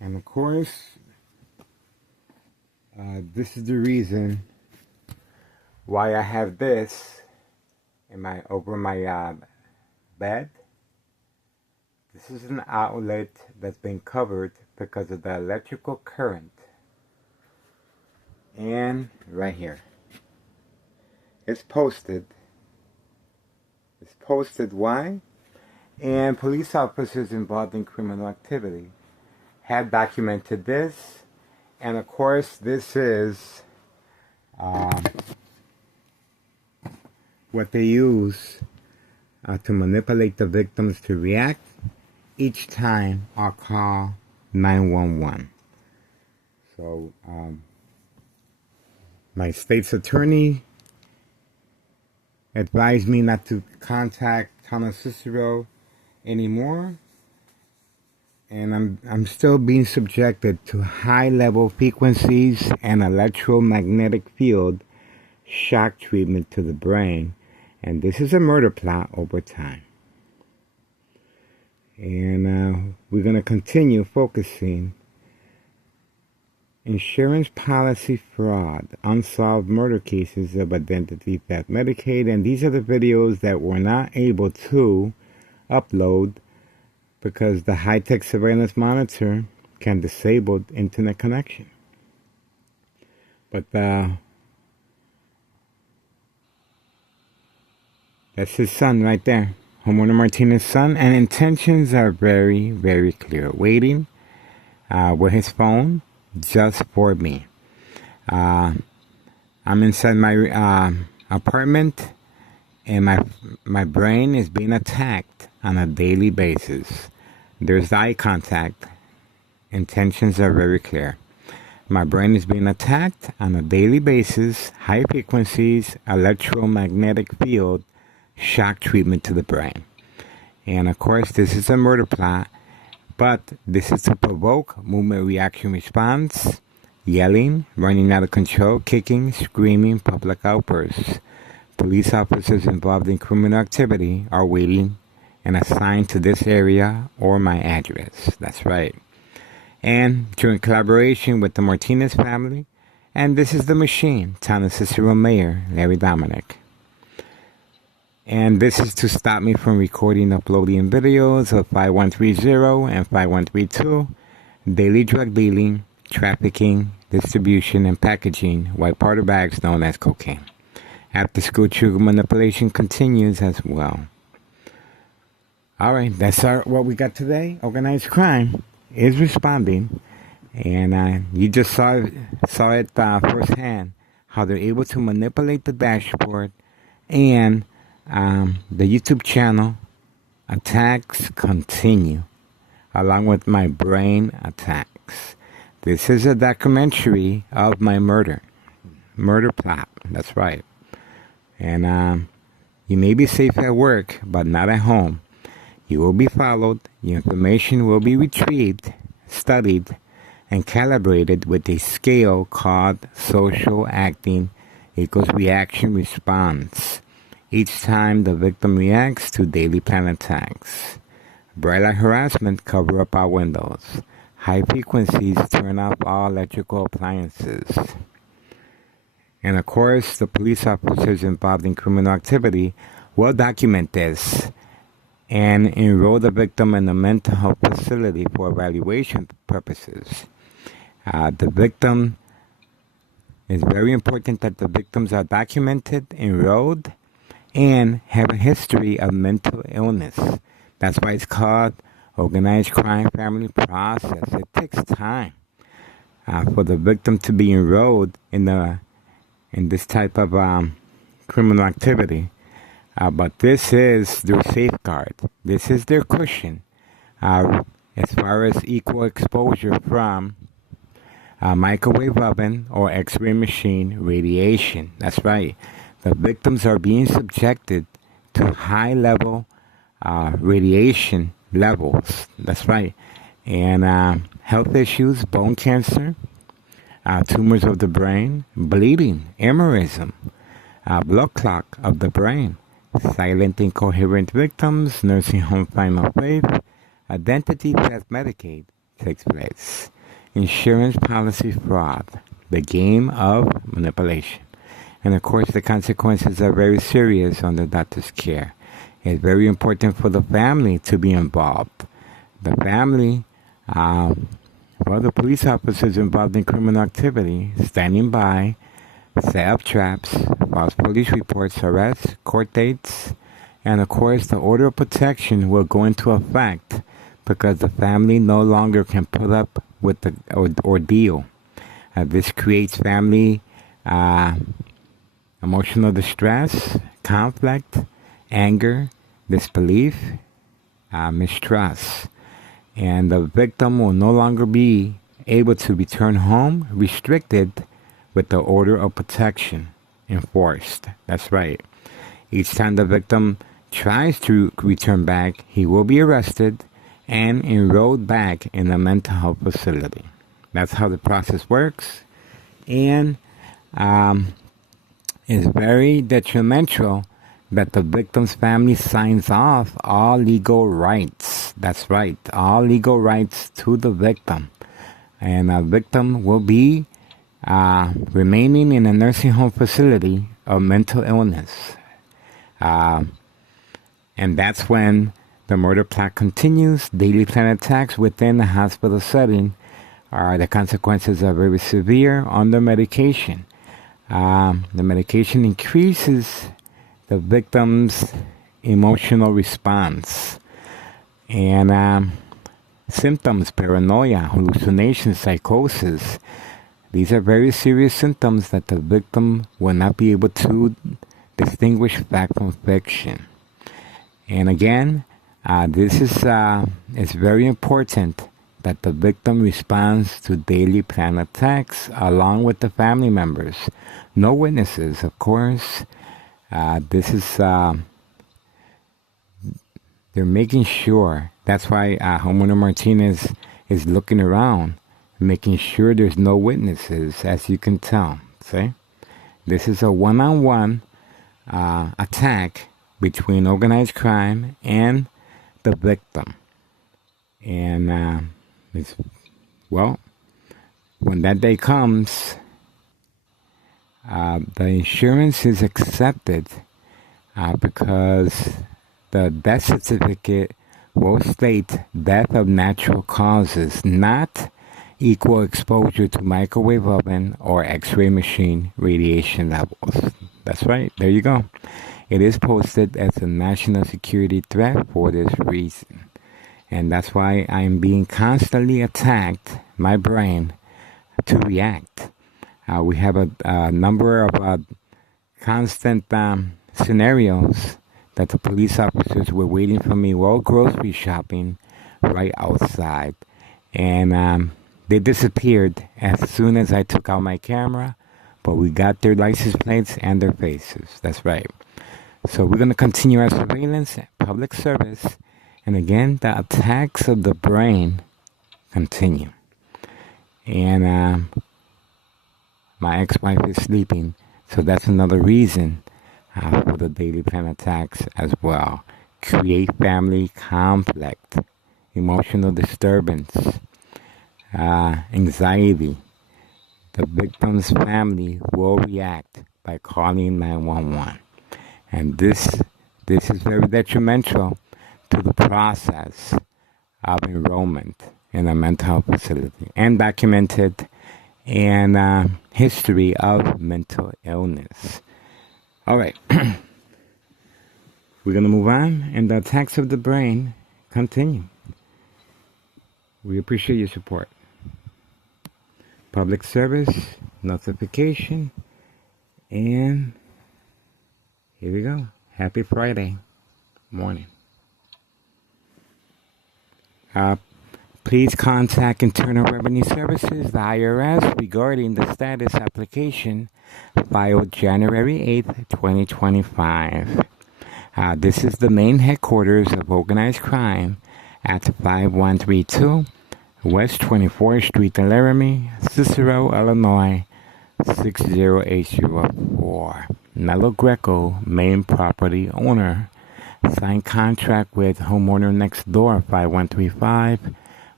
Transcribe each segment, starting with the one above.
And of course, this is the reason why I have this over my bed. This is an outlet that's been covered because of the electrical current. And right here, it's posted. It's posted why? And police officers involved in criminal activity have documented this. And of course, this is what they use to manipulate the victims to react each time I call 911. So, my state's attorney advised me not to contact Town of Cicero anymore, and I'm still being subjected to high-level frequencies and electromagnetic field shock treatment to the brain, and this is a murder plot over time. And we're going to continue focusing insurance policy fraud, unsolved murder cases of identity theft, Medicaid, and these are the videos that we're not able to upload because the high-tech surveillance monitor can disable internet connection. But that's his son right there, Homeowner Martinez's son, and intentions are very, very clear. Waiting with his phone just for me. I'm inside my apartment, and my brain is being attacked on a daily basis. There's eye contact. Intentions are very clear. My brain is being attacked on a daily basis. High frequencies, electromagnetic field, shock treatment to the brain. And of course, this is a murder plot, but this is to provoke movement reaction response, yelling, running out of control, kicking, screaming, public outbursts. Police officers involved in criminal activity are waiting and assigned to this area or my address. That's right. And during collaboration with the Martinez family, and this is the machine, Town of Cicero Mayor Larry Dominick. And this is to stop me from recording, uploading videos of 5130 and 5132, daily drug dealing, trafficking, distribution, and packaging white powder bags known as cocaine. After school trigger manipulation continues as well. All right, that's what we got today. Organized crime is responding, and you just saw it firsthand, how they're able to manipulate the dashboard, and the YouTube channel attacks continue, along with my brain attacks. This is a documentary of my murder plot. That's right. And you may be safe at work, but not at home. You will be followed. Your information will be retrieved, studied, and calibrated with a scale called social acting equals reaction response. Each time the victim reacts to daily plan attacks. Bright light harassment, cover up our windows. High frequencies, turn off all electrical appliances. And of course, the police officers involved in criminal activity will document this and enroll the victim in a mental health facility for evaluation purposes. The victim, it's very important that the victims are documented, enrolled, and have a history of mental illness. That's why it's called organized crime family process. It takes time for the victim to be enrolled in this type of criminal activity. But this is their safeguard. This is their cushion as far as equal exposure from microwave oven or X-ray machine radiation. That's right. The victims are being subjected to high-level radiation levels. That's right. And health issues, bone cancer, tumors of the brain, bleeding, aneurysm, blood clot of the brain, silent incoherent victims, nursing home final faith, identity theft Medicaid, takes place. Insurance policy fraud, the game of manipulation. And of course, the consequences are very serious on the doctor's care. It's very important for the family to be involved. The family, the police officers involved in criminal activity, standing by, set up traps, false police reports, arrests, court dates, and of course, the order of protection will go into effect because the family no longer can put up with the ordeal. This creates family emotional distress, conflict, anger, disbelief, mistrust. And the victim will no longer be able to return home restricted with the order of protection enforced. That's right. Each time the victim tries to return back, he will be arrested and enrolled back in a mental health facility. That's how the process works. And it's very detrimental that the victim's family signs off all legal rights. That's right, all legal rights to the victim. And a victim will be remaining in a nursing home facility of mental illness. And that's when the murder plot continues. Daily plan attacks within the hospital setting the consequences are very severe under medication. The medication increases the victim's emotional response. And symptoms, paranoia, hallucinations, psychosis. These are very serious symptoms that the victim will not be able to distinguish fact from fiction. And again, this is it's very important that the victim responds to daily plan attacks along with the family members. No witnesses, of course. This is, they're making sure. That's why Homeowner Martinez is looking around, making sure there's no witnesses, as you can tell. See? This is a one-on-one attack between organized crime and the victim. And when that day comes, the insurance is accepted because the death certificate will state death of natural causes, not equal exposure to microwave oven or x-ray machine radiation levels. That's right, there you go. It is posted as a national security threat for this reason. And that's why I'm being constantly attacked, my brain, to react. We have a number of constant scenarios that the police officers were waiting for me while grocery shopping right outside. And they disappeared as soon as I took out my camera, but we got their license plates and their faces. That's right. So we're going to continue our surveillance, public service, and again, the attacks of the brain continue. And my ex-wife is sleeping, so that's another reason for the daily plan attacks as well. Create family conflict, emotional disturbance, anxiety. The victim's family will react by calling 911. And this is very detrimental to the process of enrollment in a mental health facility and documented in history of mental illness. All right. We're going to move on, and the attacks of the brain continue. We appreciate your support. Public service, notification, and here we go. Happy Friday morning. Please contact Internal Revenue Services, the IRS, regarding the status application filed January 8th, 2025. This is the main headquarters of organized crime at 5132 West 24th Street in Laramie, Cicero, Illinois, 60804. Mello Greco, main property owner. Signed contract with homeowner next door, 5135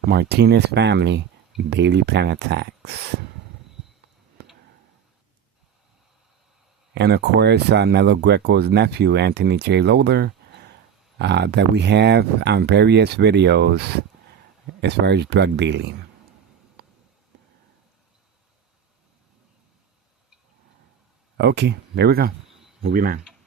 Martinez family daily plan attacks. And of course, Nello Greco's nephew, Anthony J. Loader, that we have on various videos as far as drug dealing. Okay, there we go. Moving on.